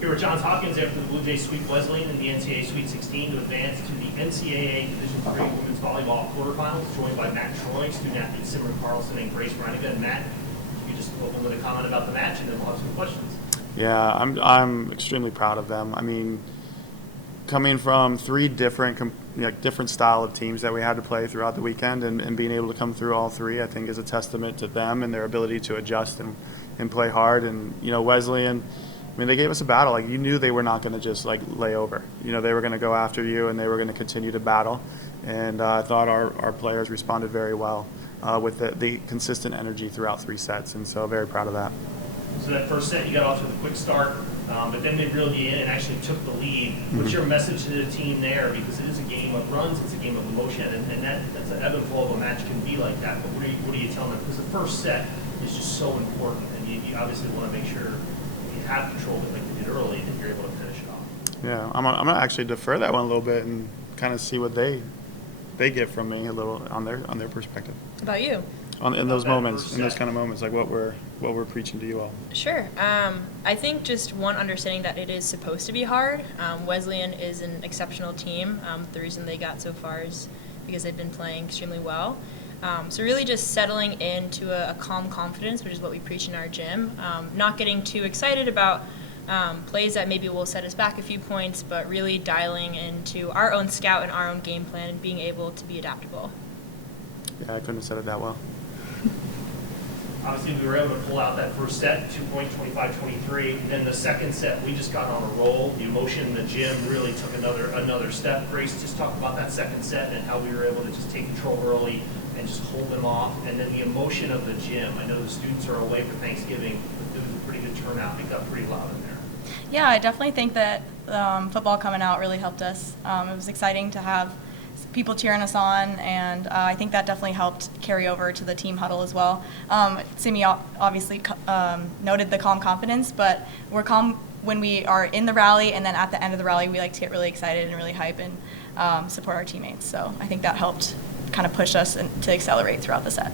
Here with Johns Hopkins after the Blue Jays sweep Wesleyan in the NCAA Sweet 16 to advance to the NCAA Division III Women's Volleyball quarterfinals, joined by Matt Troy, student athlete Simran Carlson, and Grace Reiniga. And Matt, you just open with a comment about the match, and then we'll have some questions. Yeah, I'm extremely proud of them. I mean, coming from three different style of teams that we had to play throughout the weekend, and being able to come through all three, I think is a testament to them and their ability to adjust and play hard. And Wesleyan, I mean, they gave us a battle. Like, you knew they were not going to just lay over. They were going to go after you, and they were going to continue to battle. And I thought our players responded very well with the consistent energy throughout three sets, and so very proud of that. So that first set, you got off to a quick start, but then they reeled you in and actually took the lead. What's your message to the team there? Because it is a game of runs, it's a game of emotion, and that's an ebb and flow of a match can be like that. But what are you telling them? Because the first set is just so important, and you obviously want to make sure you have control of it like you did early, and you're able to finish it off. Yeah, I'm gonna actually defer that one a little bit and kind of see what they get from me a little on their perspective. How about you? In those moments, in those kind of moments, like what we're preaching to you all. Sure. I think just one understanding that it is supposed to be hard. Wesleyan is an exceptional team. The reason they got so far is because they've been playing extremely well. So really just settling into a calm confidence, which is what we preach in our gym. Not getting too excited about plays that maybe will set us back a few points, but really dialing into our own scout and our own game plan and being able to be adaptable. Yeah, I couldn't have said it that well. Obviously, we were able to pull out that first set, 2-point, 25-23. Then the second set, we just got on a roll. The emotion in the gym really took another step. Grace, just talk about that second set and how we were able to just take control early and just hold them off. And then the emotion of the gym. I know the students are away for Thanksgiving, but there was a pretty good turnout. It got pretty loud in there. Yeah, I definitely think that football coming out really helped us. It was exciting to have people cheering us on, and I think that definitely helped carry over to the team huddle as well. Simi obviously noted the calm confidence, but we're calm when we are in the rally, and then at the end of the rally, we like to get really excited and really hype and support our teammates. So I think that helped kind of push us to accelerate throughout the set.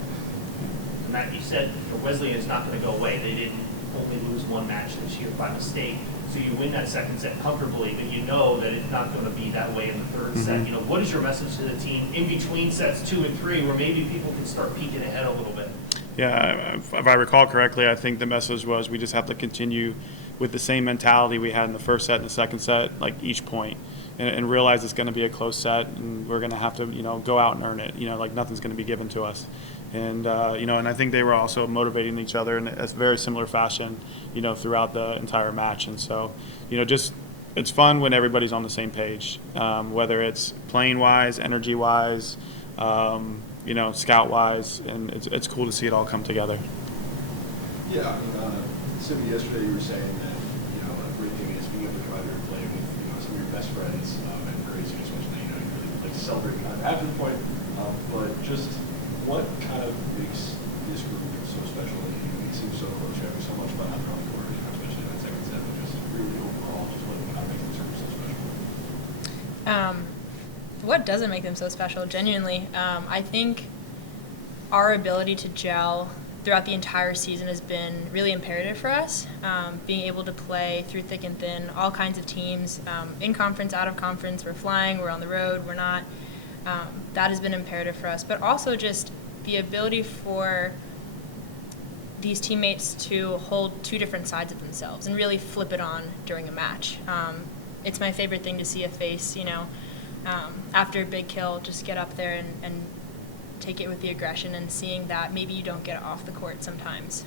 Matt, you said Wesleyan is not going to go away. They didn't only lose one match this year by mistake. So you win that second set comfortably, but you know that it's not going to be that way in the third set. What is your message to the team in between sets 2 and 3, where maybe people can start peeking ahead a little bit? Yeah, if I recall correctly, I think the message was we just have to continue with the same mentality we had in the first set and the second set, like each point, and realize it's going to be a close set, and we're going to have to, go out and earn it. Like nothing's going to be given to us. And, and I think they were also motivating each other in a very similar fashion, throughout the entire match. And so, just it's fun when everybody's on the same page, whether it's playing-wise, energy-wise, scout-wise, and it's cool to see it all come together. Yeah, I mean, Simi, yesterday you were saying that, a great thing is being able to come out here and play with, some of your best friends, and Grace, you just mentioned that, you really like to celebrate kind of after the point, but just what kind of makes this group so special? It seems so close, having so much fun out there on the court, especially in that second set, but just really overall, just what kind of makes this group so special? What doesn't make them so special? Genuinely, I think our ability to gel throughout the entire season has been really imperative for us. Being able to play through thick and thin, all kinds of teams, in conference, out of conference, we're flying, we're on the road, we're not. That has been imperative for us, but also just the ability for these teammates to hold two different sides of themselves and really flip it on during a match. It's my favorite thing to see a face, after a big kill, just get up there and take it with the aggression, and seeing that maybe you don't get it off the court sometimes.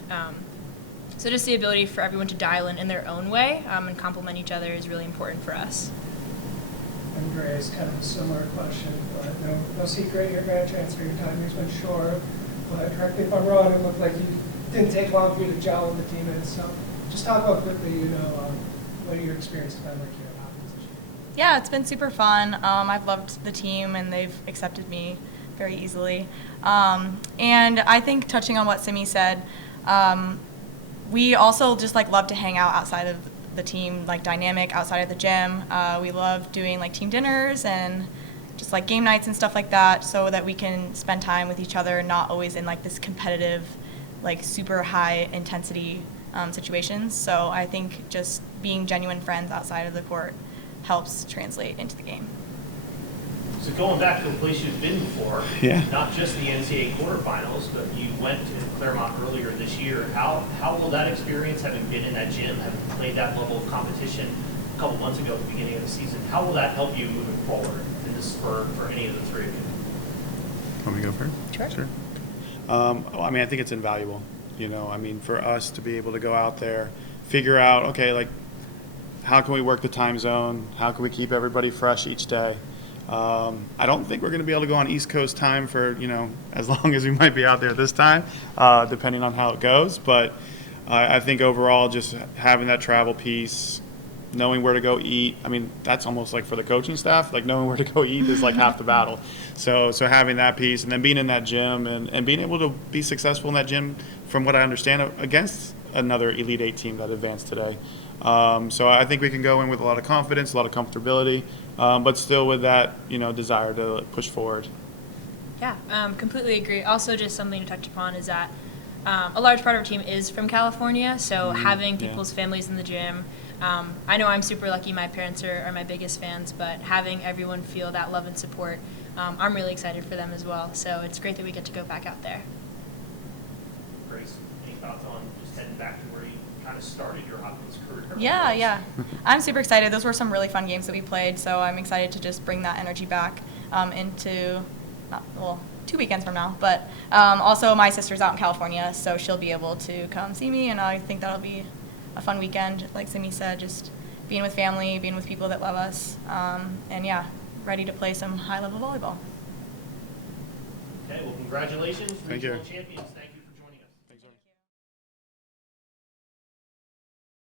So just the ability for everyone to dial in their own way and complement each other is really important for us. Andreas, kind of a similar question, but no secret, your grad transfer, your time has been short, but correct me if I'm wrong, it looked like you didn't take long for you to gel with the teammates, so just talk about quickly, what your experience has been like here at Hopkins this year. Yeah, it's been super fun. I've loved the team, and they've accepted me very easily. And I think, touching on what Simi said, we also just love to hang out outside of the team dynamic outside of the gym. We love doing team dinners and just game nights and stuff like that, so that we can spend time with each other, not always in this competitive super high intensity situations. So I think just being genuine friends outside of the court helps translate into the game. So going back to a place you've been before, Yeah. not just the NCAA quarterfinals, but you went to Claremont earlier this year. How will that experience, having been in that gym, having played that level of competition a couple months ago at the beginning of the season, how will that help you moving forward in this for any of the three of you? Want me to go first? Sure. Well, I mean, I think it's invaluable. I mean, for us to be able to go out there, figure out, okay, like, how can we work the time zone? How can we keep everybody fresh each day? I don't think we're going to be able to go on East Coast time for, as long as we might be out there this time, depending on how it goes. But I think overall, just having that travel piece, knowing where to go eat. I mean, that's almost like for the coaching staff, like knowing where to go eat is like half the battle. So having that piece and then being in that gym and being able to be successful in that gym, from what I understand, against another Elite Eight team that advanced today. So I think we can go in with a lot of confidence, a lot of comfortability, but still with that, desire to push forward. Yeah, completely agree. Also, just something to touch upon is that a large part of our team is from California, so having people's families in the gym. I know I'm super lucky. My parents are my biggest fans, but having everyone feel that love and support, I'm really excited for them as well. So it's great that we get to go back out there. Grace, any thoughts on just heading back to where you kind of started your Hopkins career? Yeah. I'm super excited. Those were some really fun games that we played, so I'm excited to just bring that energy back into, 2 weekends from now. But also my sister's out in California, so she'll be able to come see me, and I think that'll be a fun weekend. Like Simi said, just being with family, being with people that love us, and ready to play some high-level volleyball. Okay, well, congratulations, Thank you. regional champions. Thank you.